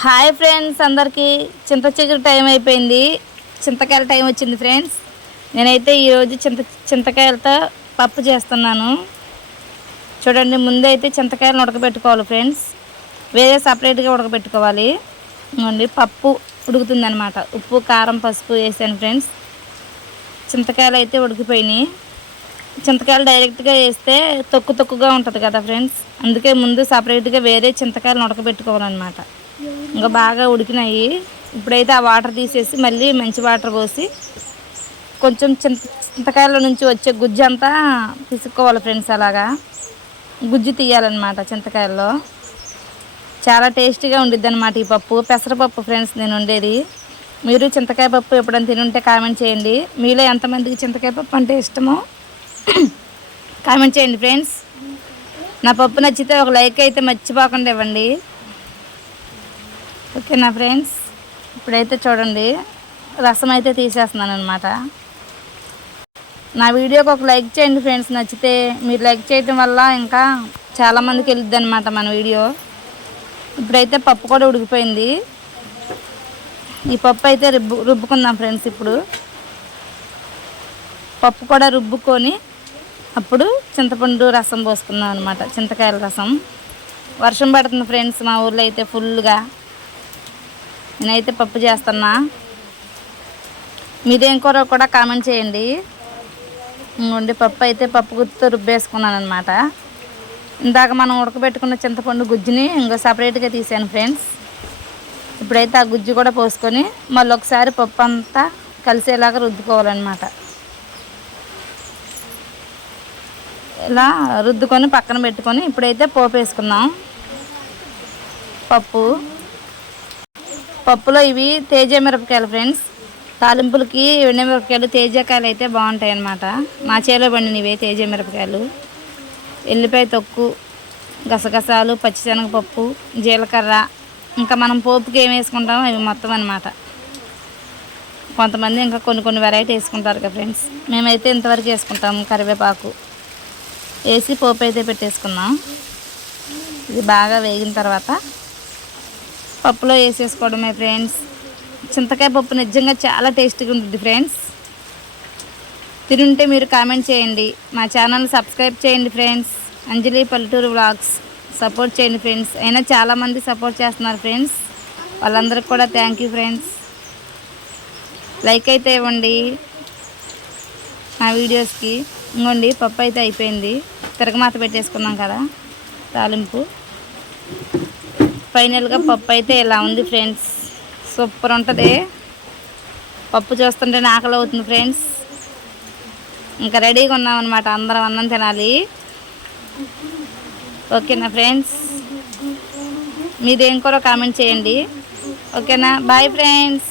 Hi friends అందరికీ చింత చిగురు టైం అయిపోయింది. చింతకాయల టైం వచ్చింది ఫ్రెండ్స్. నేనైతే ఈరోజు చింత చింతకాయలతో పప్పు చేస్తున్నాను. చూడండి ముందే అయితే చింతకాయలను ఉడకబెట్టుకోవాలి ఫ్రెండ్స్. వేరే సపరేట్గా ఉడకబెట్టుకోవాలి. ఇదిగోండి పప్పు ఉడుకుతుందనమాట ఉప్పు కారం పసుపు వేసాను ఫ్రెండ్స్. చింతకాయలు అయితే ఉడికిపోయినాయి. చింతకాయలు డైరెక్ట్గా వేస్తే తొక్కు తొక్కుగా ఉంటుంది కదా ఫ్రెండ్స్. అందుకే ముందు సపరేట్గా వేరే చింతకాయలను ఉడకబెట్టుకోవాలన్నమాట. ఇంకా బాగా ఉడికినాయి. ఇప్పుడైతే ఆ వాటర్ తీసేసి మళ్ళీ మంచి వాటర్ పోసి కొంచెం చింత చింతకాయల నుంచి వచ్చే గుజ్జు అంతా పిసుక్కోవాలి ఫ్రెండ్స్ అలాగా. గుజ్జు తీయాలన్నమాట చింతకాయల్లో. చాలా టేస్టీగా ఉండిద్ది అనమాట ఈ పప్పు. పెసరపప్పు ఫ్రెండ్స్ నేను ఉండేది మీరు చింతకాయ పప్పు ఎప్పుడైనా తినుంటే కామెంట్ చేయండి. మీలో ఎంతమందికి చింతకాయ పప్పు అంటే ఇష్టమో కామెంట్ చేయండి ఫ్రెండ్స్. నా పప్పు నచ్చితే ఒక లైక్ అయితే మర్చిపోకుండా ఇవ్వండి. ఓకేనా ఫ్రెండ్స్? ఇప్పుడైతే చూడండి రసం అయితే తీసేస్తున్నాను అనమాట నా వీడియోకి ఒక లైక్ చేయండి ఫ్రెండ్స్ నచ్చితే మీరు లైక్ చేయడం వల్ల ఇంకా చాలామందికి వెళ్ళిద్ది అనమాట మన వీడియో. ఇప్పుడైతే పప్పు కూడా ఉడికిపోయింది. ఈ పప్పు అయితే రుబ్బు రుబ్బుకుందాం ఫ్రెండ్స్ ఇప్పుడు. పప్పు కూడా రుబ్బుకొని అప్పుడు చింతపండు రసం పోసుకుందాం అనమాట చింతకాయల రసం. వర్షం పడుతుంది ఫ్రెండ్స్ మా ఊర్లో అయితే ఫుల్గా నేనైతే పప్పు చేస్తున్నా. మీదేం కూర కూడా కామెంట్ చేయండి. ఇంకోండి పప్పు అయితే పప్పు గుత్తుతో రుబ్బేసుకున్నాను అనమాట ఇందాక మనం ఉడకబెట్టుకున్న చింతపండు గుజ్జుని ఇంకో సపరేట్గా తీసాను ఫ్రెండ్స్. ఇప్పుడైతే ఆ గుజ్జు కూడా పోసుకొని మళ్ళీ ఒకసారి పప్పు అంతా కలిసేలాగా రుద్దుకోవాలన్నమాట. ఇలా రుద్దుకొని పక్కన పెట్టుకొని ఇప్పుడైతే పోపు వేసుకుందాం పప్పు. పప్పులో ఇవి తేజ మిరపకాయలు ఫ్రెండ్స్. తాలింపులకి మిరపకాయలు తేజకాయలు అయితే బాగుంటాయి అన్నమాట మా చేలో పండిన ఇవే తేజ మిరపకాయలు. ఎల్లిపాయ తొక్కు గసగసాలు పచ్చిశనగపప్పు జీలకర్ర. ఇంకా మనం పోపుకి ఏం వేసుకుంటామో అవి మొత్తం అనమాట కొంతమంది ఇంకా కొన్ని కొన్ని వెరైటీ వేసుకుంటారు కదా ఫ్రెండ్స్. మేమైతే ఇంతవరకు వేసుకుంటాము కరివేపాకు. వేసి పోపు అయితే పెట్టేసుకున్నాం. ఇది బాగా వేగిన తర్వాత పప్పులో వేసేసుకోవడమే ఫ్రెండ్స్. చింతకాయ పప్పు నిజంగా చాలా టేస్టీగా ఉంటుంది ఫ్రెండ్స్. తినుంటే మీరు కామెంట్ చేయండి. మా ఛానల్ సబ్స్క్రైబ్ చేయండి ఫ్రెండ్స్. అంజలి పల్లెటూరు వ్లాగ్స్ సపోర్ట్ చేయండి ఫ్రెండ్స్. అయినా చాలామంది సపోర్ట్ చేస్తున్నారు ఫ్రెండ్స్. వాళ్ళందరికీ కూడా థ్యాంక్ యూ ఫ్రెండ్స్. లైక్ అయితే ఇవ్వండి. మా వీడియోస్కి ఇంకోండి పప్పు అయితే అయిపోయింది. తిరగమాత పెట్టేసుకున్నాం కదా తాలింపు. ఫైనల్గా పప్పు అయితే ఇలా ఉంది ఫ్రెండ్స్. సూపర్ ఉంటుంది. పప్పు చూస్తుంటే ఆకలి అవుతుంది ఫ్రెండ్స్. ఇంకా రెడీగా ఉన్నామన్నమాట అందరం అన్నం తినాలి. ఓకేనా ఫ్రెండ్స్? మీదేం కూడా కామెంట్ చేయండి. ఓకేనా? Bye friends.